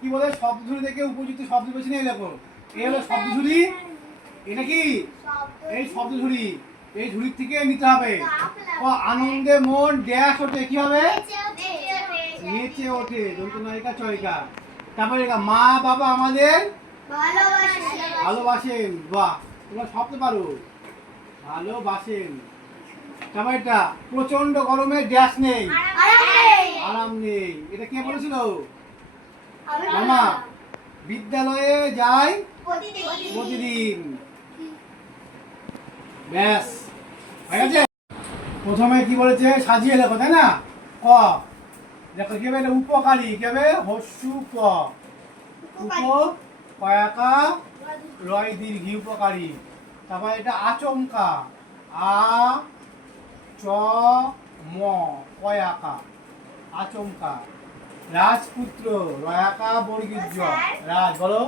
কি বলে শব্দ ঝুড়ি থেকে উপযুক্ত শব্দ বেছে নিয়ে লেখো। এই হলো শব্দ ঝুড়ি। এটা কি এই শব্দ ঝুড়ি, এই ঝুড়ির থেকে নিতে হবে। আনন্দে মন ড্যাশ ওঠে, কি হবে? নেচে ওঠে, দন্তনায়িকা চয়িকা। তারপরে মা বাবা আমাদের ভালোবাসেন। বাহ, তোমরা শব্দ পারো, ভালোবাসেন। তারপর এটা প্রচন্ড গরমে ড্যাশ নেই, আরাম নেই। এটা কে বলেছিল? মামা। বিদ্যালয়ে যায় প্রতিদিন। ব্যাস, হয়ে গেছে। প্রথমে কি বলেছে? সাজিয়ে লেখো, তাই না? ক দেখো কি হবে? এটা উপকারী। কি হবে? হস্যু ক, কয়াকা রয় দীর্ঘি, উপকারী। তারপর এটা আচমকা, আ চ ম কয়াকা, আচমকা। রাজপুত্র, রয়াকা বর্গীর জ, রাজ। বলো।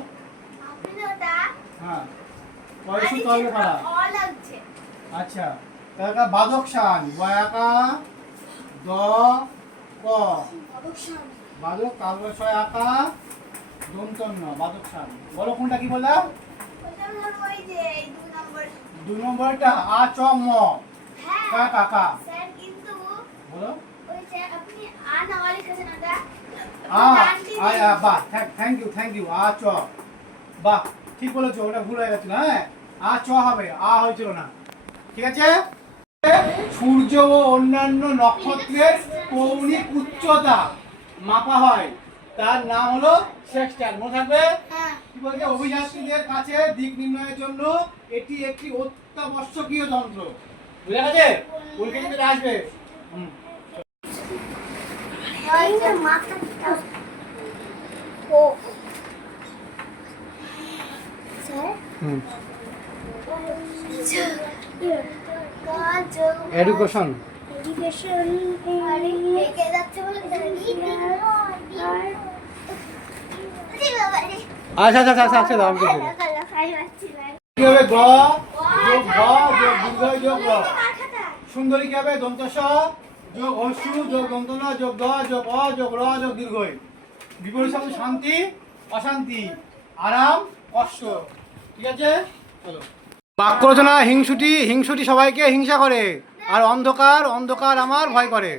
হ্যাঁ, পয়সু তবে পারা। আচ্ছা, তারপর বাদকশান, বয়াকা দ ক, বাদক কালবা ছয় আকা দন্তন্য, বাদকশান। বলো কোনটা কি বললাম? দুই নম্বরটা আ চ ম কাকা। বলো। Thank you. আ চ, বাহ, ঠিক বলেছো। ওটা ভুল হয়ে গেছিল। হ্যাঁ, আ চ হবে, আ হয়েছিল না। ঠিক আছে। সূর্য ও অন্যান্য নক্ষত্রের কৌণিক উচ্চতা মাপা হয়, তার নাম হলো সেক্সটাইল। মনে থাকবে? কি বলছে? অভিযাত্রীদের কাছে দিক নির্ণয়ের জন্য এটি একটি অত্যাবশ্যকীয় যন্ত্র। বুঝা গেছে? পরীক্ষা দিতে আসবে। এডুকেশন। আচ্ছা দাও। কি হবে? গ যোগ ঘ যোগ দীর্ঘ যোগ র। সুন্দরী কি হবে? দন্ত স যোগ হস্যু যোগ দন্ত ন যোগ দ যোগ অ যোগ র যোগ দীর্ঘ। বিপরীত শব্দ শান্তি, অশান্তি, আরাম, কষ্ট। ঠিক আছে। চলো। বাক্য রচনা। হিংসুটি সবাইকে হিংসা করে, আর অন্ধকার আমার ভয় করে।